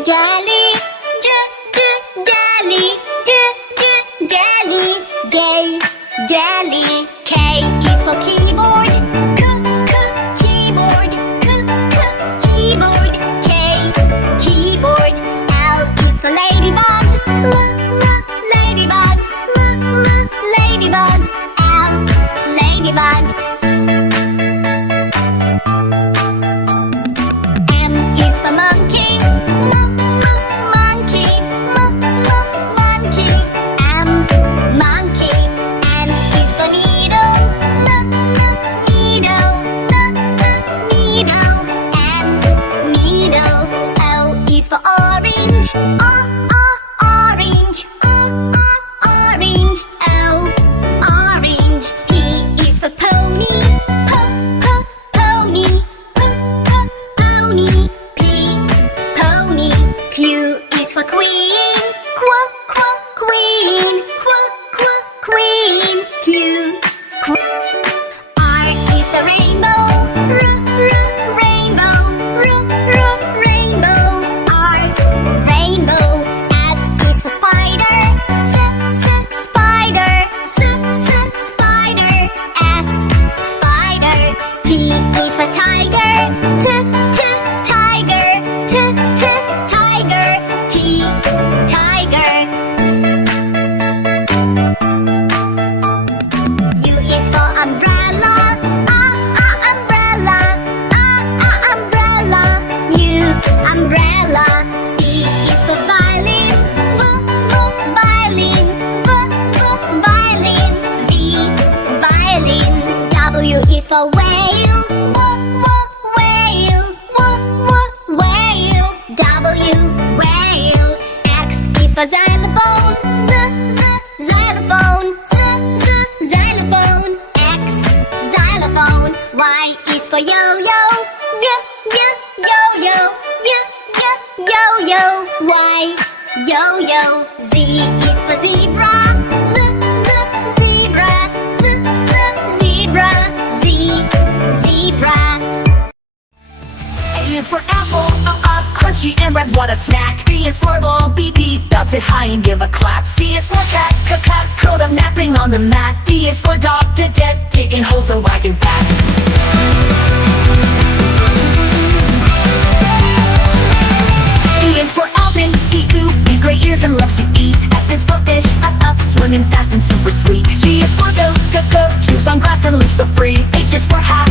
for jelly, jelly, jelly, jelly. K is for keyboard, keyboard, keyboard. K, keyboard. L is for ladybug, ladybug, ladybug. L, ladybug. M is for monkey, monkey, monkey. M, monkey. N is for needle, needle, needle. N, needle. O is for orange, orange, orange. O, orange. P is for pony, pony, pony. P, pony. Q is for queen, queen, queen. Q, R is the rainbow, rainbow, rainbow. R, rainbow. S is for spider, spider, spider. S, spider. T is for tiger, tiger, tiger. T, tiger. U is for umbrella, umbrella, umbrella. U, umbrella. V is for violin, violin, violin. V, violin. W is for whale, whale, whale. W, whale. X is for xylophone, xylophone, xylophone. X, xylophone. Y is for yo-yo, yo-yo, yo-yo. Y, yo-yo. Z is for zebra, zebra, zebra. Z, zebra. A is for apple, crunchy and red, what a snack. B is for ball, beep beep, bounce it high and give a clap. C is for cat, curled up napping on the mat. D is for dog, dead, digging holes so I can back. E is for elephant, Igloo, big great ears and loves to eat. F is for fish, swimming fast and super sweet. G is for goat, chews on grass and leaves so free. H is for hat,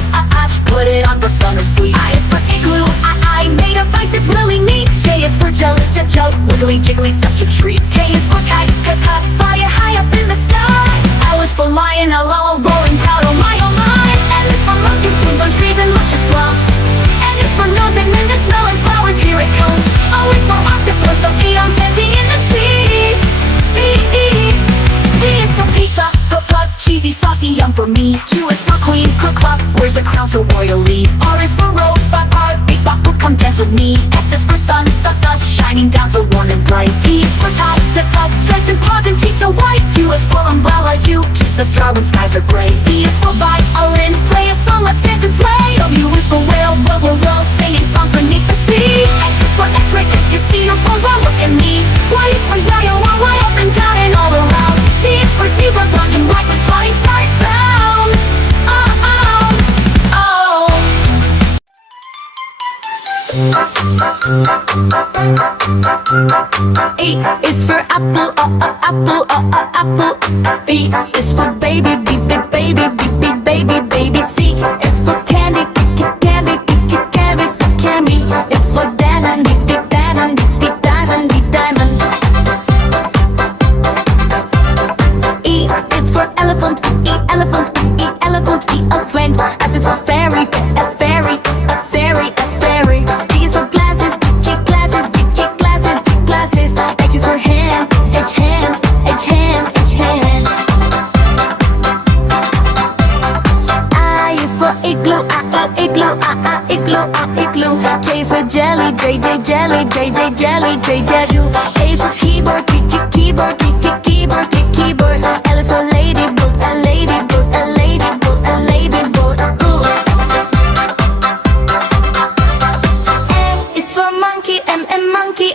put it on for summer sleep. I is for igloo, I made of ice, it's really neat. J is for jug, wiggly jiggly, such a treat. K is for kite, fly it high up in the sky. L is for lion, rolling proud, oh my, oh my. N is for monkey, swims on trees and munches plums. N is for nose and then it's smelling flowers, here it comes. O is for octopus, so eat on dancing in the sea. P is for pizza, cheesy, saucy, yum for me. Q is for queen, club, wears a crown so royally. R is for road, big bop, come dance with me. S is for sun, shining down so warm and bright. T is for top, stripes and paws and teeth so white. U is for umbrella, U keeps us dry when skies are gray. V is for violin, play a song, let's dance and sway. W is for whale, row, singing songs beneath the sea. X is for X-ray, kiss your see your bones while look at me. Y is for yo-yo, Y up and down and all around. Z is for zebra, black and white with Johnny side sound. A is for apple, apple. B is for baby, baby. C is for candy, candy. So candy is for diamond, diamond. E is for elephant, elephant. F is for fairy, fairy. G is for glasses, glasses. H is for hand, hand. I is for igloo, igloo. K is for jelly, jelly. A is for keyboard, keyboard. L is for ladybug, ooh. M is for monkey, monkey.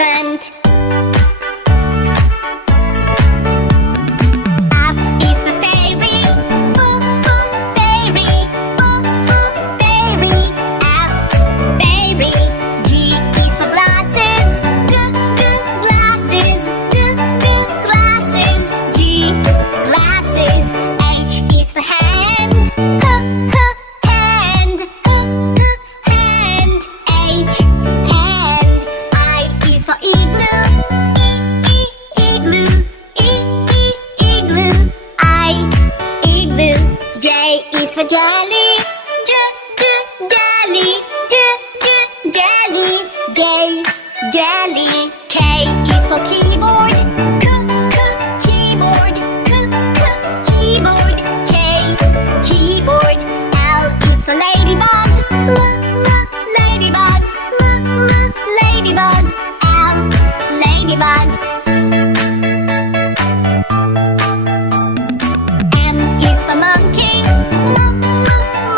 elephant. F is for fairy. Fairy. Fairy. F, fairy. G is for glasses. Glasses. Glasses. G, glasses. H is for hand. Hand. Hand. H, hand. I is for igloo. Igloo. Igloo. I, igloo. J is for jelly. Jelly. Jelly. J, jelly. K is for keyboard. Keyboard. Keyboard. K, keyboard. L is for ladybug. Ladybug. Ladybug. L, ladybug. M is for monkey.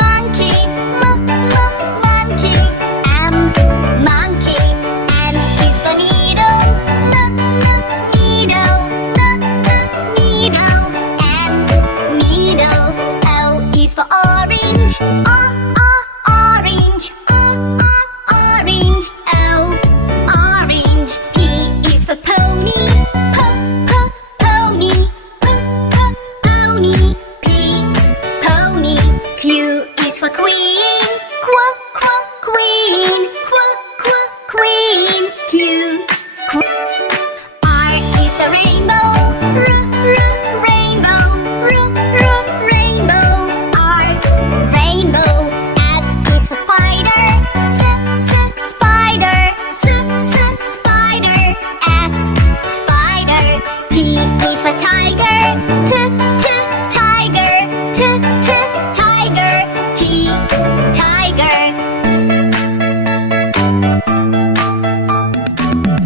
Monkey. Monkey. M, monkey. N is for needle. Needle. Needle. N, needle. O is for orange. Orange. Orange. O, orange. P is for pony. Pony. Pony. P, pony. Q is for queen. Queen. Queen. Q. R is the rainbow. Rainbow. Rainbow. R, rainbow. S is for spider. Spider. Spider. S, spider. T is for tiger. Tiger. Tiger. T, tiger.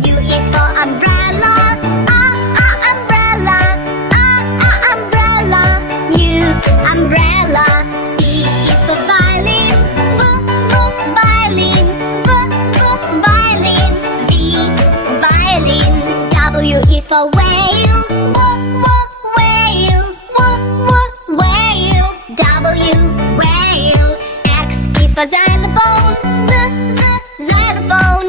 U is for umbrella. Umbrella. Umbrella. U, umbrella. V is for violin. Violin. Violin. V, violin. W is for whale. Whale. Whale. W, whale. X is for xylophone. Xylophone.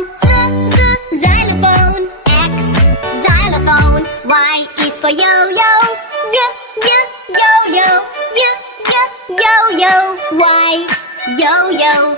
Xylophone. X, xylophone. Y is for yo-yo. Yo-yo. Yo-yo. Y, yo-yo.